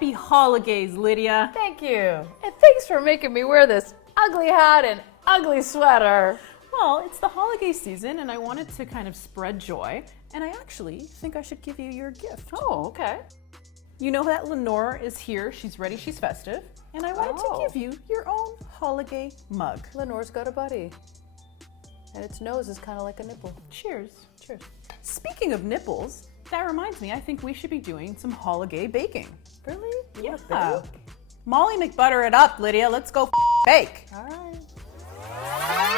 Happy Holigays, Lydia. Thank you. And thanks for making me wear this ugly hat and ugly sweater. Well, it's the holiday season and I wanted to kind of spread joy, and I actually think I should give you your gift. Oh, okay. You know that Lenore is here, she's ready, she's festive, and I wanted to give you your own holiday mug. Lenore's got a buddy. And its nose is kind of like a nipple. Cheers. Cheers. Speaking of nipples, that reminds me, I think we should be doing some holiday baking. Really? You Yeah. wanna bake? Molly McButter it up, Lydia. Let's go bake. All right.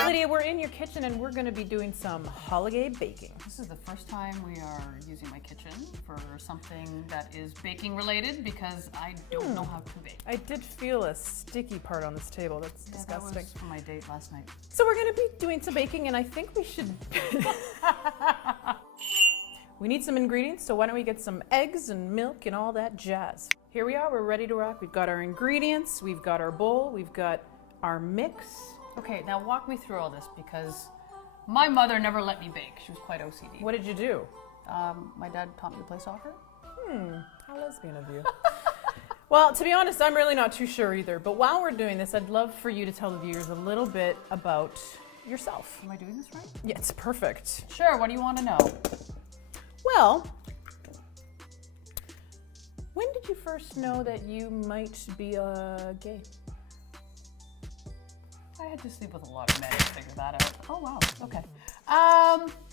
Lydia, we're in your kitchen and we're going to be doing some holiday baking. This is the first time we are using my kitchen for something that is baking related because I don't know how to bake. I did feel a sticky part on this table. That's disgusting. That was from my date last night. So we're going to be doing some baking, and I think we should... We need some ingredients, so why don't we get some eggs and milk and all that jazz. Here we are, we're ready to rock. We've got our ingredients, we've got our bowl, we've got our mix. Okay, now walk me through all this because my mother never let me bake. She was quite OCD. What did you do? My dad taught me to play soccer. How lesbian of you. Well, to be honest, I'm really not too sure either, but while we're doing this, I'd love for you to tell the viewers a little bit about yourself. Am I doing this right? Yeah, it's perfect. Sure, what do you want to know? Well, when did you first know that you might be gay? I had to sleep with a lot of men to figure that out. Oh wow, okay.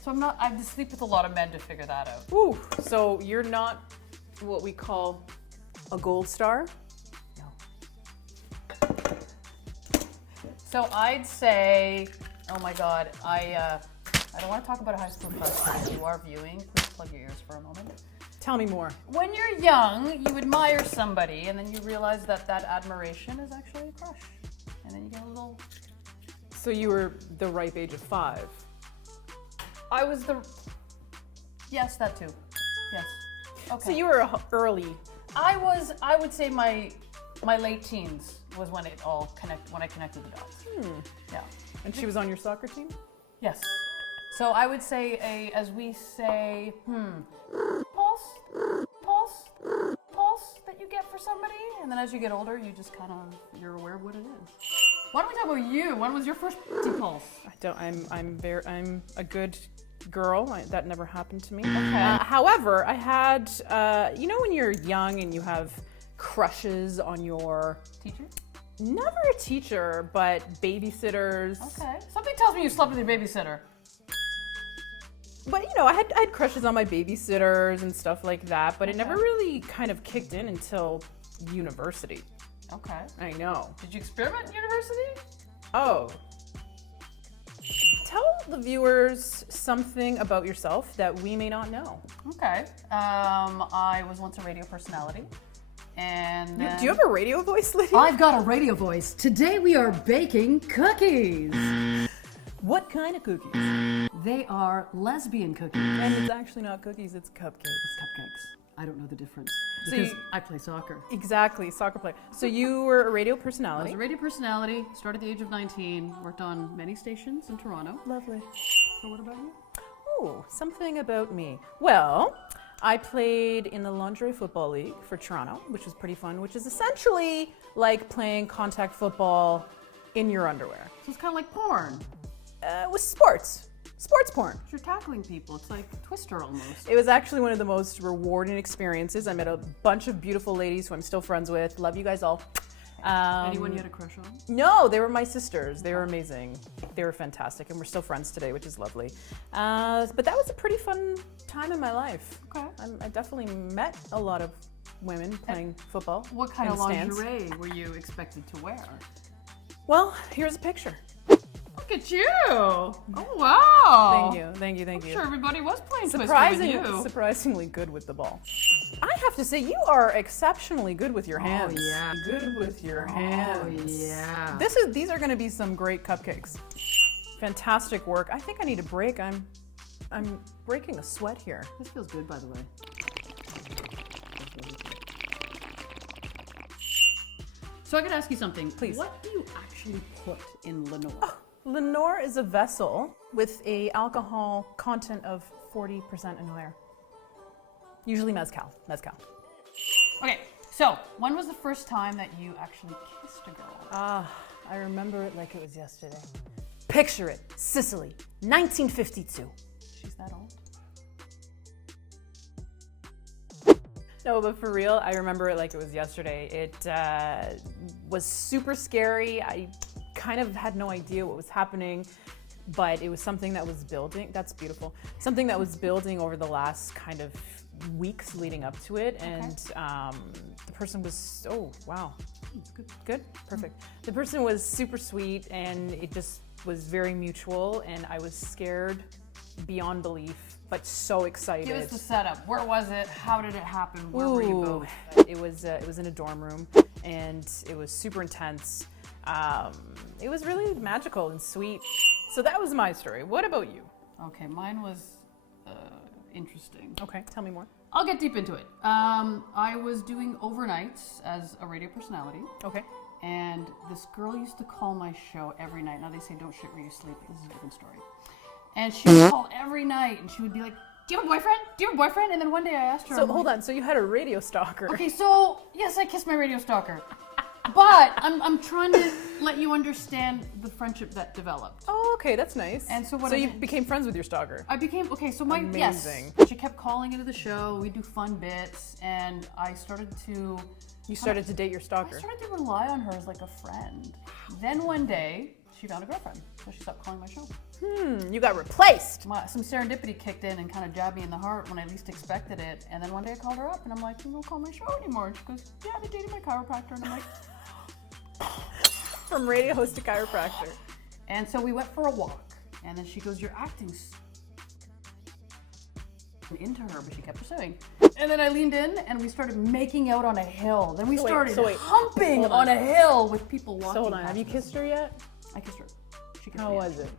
So I had to sleep with a lot of men to figure that out. Ooh, so you're not what we call a gold star? No. So I'd say, oh my God, I don't want to talk about a high school crush. If you are viewing, please plug your ears for a moment. Tell me more. When you're young, you admire somebody, and then you realize that that admiration is actually a crush. And then you get a little... So you were the ripe age of 5. I was the... Yes, that too. Yes. Okay. So you were early. I would say my late teens was when it all when I connected the dots. Yeah. And she was on your soccer team? Yes. So I would say as we say, pulse that you get for somebody, and then as you get older, you just you're aware of what it is. Why don't we talk about you? When was your first pulse? I'm a good girl. That never happened to me. Okay. However, I had, you know when you're young and you have crushes on your... Teacher? Never a teacher, but babysitters. Okay. Something tells me you slept with your babysitter. But you know, I had crushes on my babysitters and stuff like that, but it never really kind of kicked in until university. Okay. I know. Did you experiment in university? Oh. Tell the viewers something about yourself that we may not know. Okay. I was once a radio personality. And Do you have a radio voice, Lydia? I've got a radio voice. Today we are baking cookies. What kind of cookies? They are lesbian cookies. And it's actually not cookies, it's cupcakes. It's cupcakes. I don't know the difference So because you- I play soccer. Exactly, soccer player. So you were a radio I was personality. a radio personality, started at the age of 19, worked on many stations in Toronto. Lovely. So what about you? Oh, something about me. Well, I played in the Lingerie Football League for Toronto, which was pretty fun, which is essentially like playing contact football in your underwear. So it's kind of like porn. It was sports porn. You're tackling people. It's like Twister almost. It was actually one of the most rewarding experiences. I met a bunch of beautiful ladies who I'm still friends with. Love you guys all. Anyone you had a crush on? No, they were my sisters. They were amazing. They were fantastic, and we're still friends today, which is lovely. But that was a pretty fun time in my life. Okay. I definitely met a lot of women playing football. What kind in of the stands. lingerie were you expected to wear? Well, here's a picture. Look at you! Oh wow! Thank you. I'm sure everybody was playing Twister with you. Surprisingly good with the ball. I have to say, you are exceptionally good with your hands. Oh yeah. Good with your hands. Oh yeah. These are going to be some great cupcakes. Fantastic work. I think I need a break. I'm breaking a sweat here. This feels good, by the way. So I could ask you something. Please. What do you actually put in Lenore? Lenore is a vessel with a alcohol content of 40% and higher. Usually mezcal. Okay, So, when was the first time that you actually kissed a girl? I remember it like it was yesterday. Picture it, Sicily, 1952. She's that old? No, but for real, I remember it like it was yesterday. It was super scary. I kind of had no idea what was happening, but it was something that was building. That's beautiful. Something that was building over the last kind of weeks leading up to it. And the person was, oh, wow. Good, perfect. The person was super sweet, and it just was very mutual, and I was scared beyond belief, but so excited. Give us the setup. Where was it? How did it happen? Where were you both? It was in a dorm room, and it was super intense. It was really magical and sweet. So that was my story. What about you? Okay, mine was interesting. Okay, tell me more. I'll get deep into it. I was doing overnights as a radio personality. Okay. And this girl used to call my show every night. Now they say don't shit where you sleep. This is a different story. And she would call every night, and she would be like, do you have a boyfriend? Do you have a boyfriend? And then one day I asked her. So hold on, so you had a radio stalker. Okay, so yes, I kissed my radio stalker. But I'm trying to let you understand the friendship that developed. Oh, okay, that's nice. And so what So I you did- became friends with your stalker. I became, okay, so my, Amazing. yes. She kept calling into the show, we'd do fun bits, and I started to... You started to date your I stalker. started to rely on her as like a friend. Then one day, she found a girlfriend, so she stopped calling my show. You got replaced. Some serendipity kicked in and kind of jabbed me in the heart when I least expected it. And then one day I called her up, and I'm like, you don't call my show anymore. And she goes, yeah, they dated my chiropractor. And I'm like... From radio host to chiropractor. And so we went for a walk, and then she goes, you're acting into her, but she kept pursuing. And then I leaned in, and we started making out on a hill. Then we started humping Hold on on. a hill with people walking. So hold on, past have you us. kissed her yet? I kissed her. She kissed How me. was it?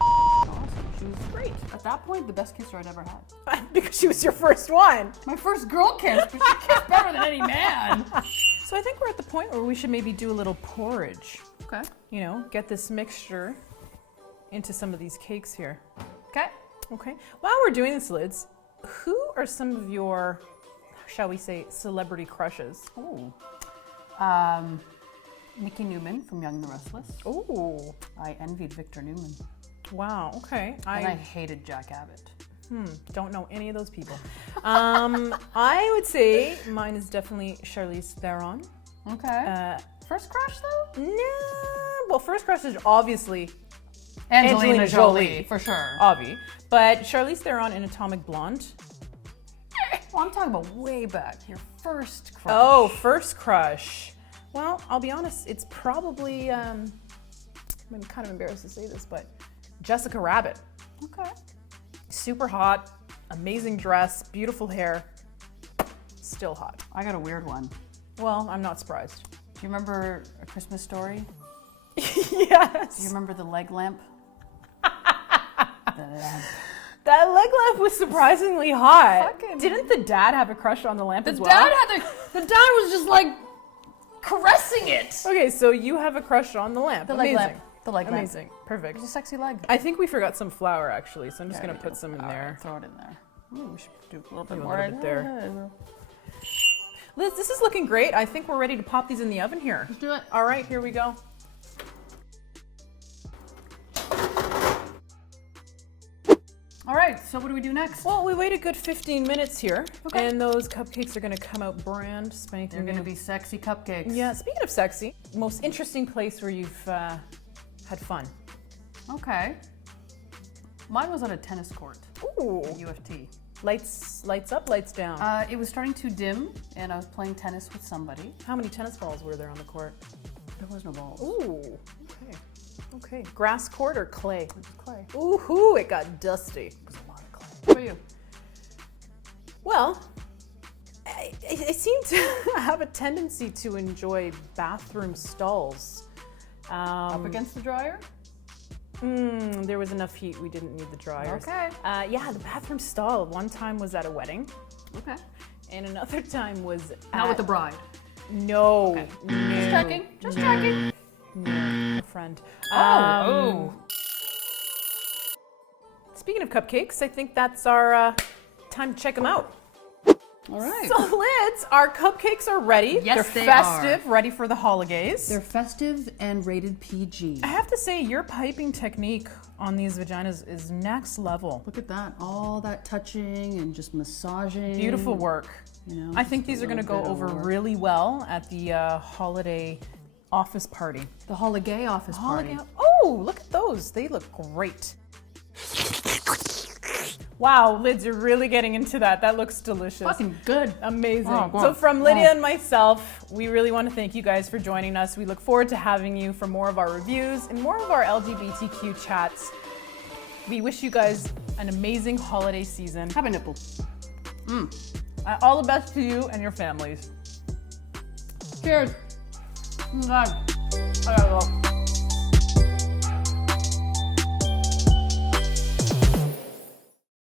Awesome. She was great. At that point, the best kisser I'd ever had. Because she was your first one. My first girl kiss, but she kissed better than any man. So I think we're at the point where we should maybe do a little porridge. Okay. You know, get this mixture into some of these cakes here. Okay. Okay. While we're doing this, Lids, who are some of your, shall we say, celebrity crushes? Ooh. Nikki Newman from Young and the Restless. Ooh. I envied Victor Newman. Wow. Okay. And I hated Jack Abbott. Don't know any of those people. I would say mine is definitely Charlize Theron. Okay. First crush though? No. Well, first crush is obviously Angelina Jolie. Jolie, for sure. Avi, but Charlize Theron in Atomic Blonde. Well, I'm talking about way back. Your first crush. Oh, first crush. Well, I'll be honest. It's probably. I'm kind of embarrassed to say this, but Jessica Rabbit. Okay. Super hot, amazing dress, beautiful hair. Still hot. I got a weird one. Well, I'm not surprised. Do you remember A Christmas Story? Yes. Do you remember the leg lamp? That leg lamp was surprisingly hot. Fucking- Didn't the dad have a crush on the lamp as well? The dad was just like caressing it. Okay, so you have a crush on the lamp. The leg Amazing. lamp. The leg lamp. Amazing. Perfect. It's a sexy leg. I think we forgot some flour actually, so I'm just Yeah, gonna we put do. some in All there. right, throw it in there. Ooh, we should do a little Do bit a more little bit there. Liz, this is looking great. I think we're ready to pop these in the oven here. Let's do it. All right, here we go. All right, so what do we do next? Well, we wait a good 15 minutes here, Okay. and those cupcakes are gonna come out brand spanking They're gonna new. be sexy cupcakes. Yeah, speaking of sexy, most interesting place where you've had fun. Okay. Mine was on a tennis court Ooh. at UFT. Lights up, lights down. It was starting to dim, and I was playing tennis with somebody. How many tennis balls were there on the court? There was no balls. Ooh, okay. Okay. Grass court or clay? It was clay. Ooh, it got dusty. It was a lot of clay. What about you? Well, I seem to have a tendency to enjoy bathroom stalls. Up against the dryer? There was enough heat, we didn't need the dryers. Okay. Yeah, the bathroom stall. One time was at a wedding, Okay. and another time was Not at... with the bride. No. Okay. No. Just checking. Just checking. No, a friend. Oh. Speaking of cupcakes, I think that's our time to check them out. All right. So Lids, our cupcakes are ready. Yes, They're they festive, ready for the Holigays. They're festive and rated PG. I have to say, your piping technique on these vaginas is next level. Look at that. All that touching and just massaging. Beautiful work. You know, I think these are going to go over really well at the holiday office party. The HoliGay office party. Oh, look at those. They look great. Wow, Lids, you're really getting into that. That looks delicious. Fucking good. Amazing. Oh, God. So from Lydia and myself, we really want to thank you guys for joining us. We look forward to having you for more of our reviews and more of our LGBTQ chats. We wish you guys an amazing holiday season. Have a nipple. All the best to you and your families. Cheers. Oh, God. I gotta go.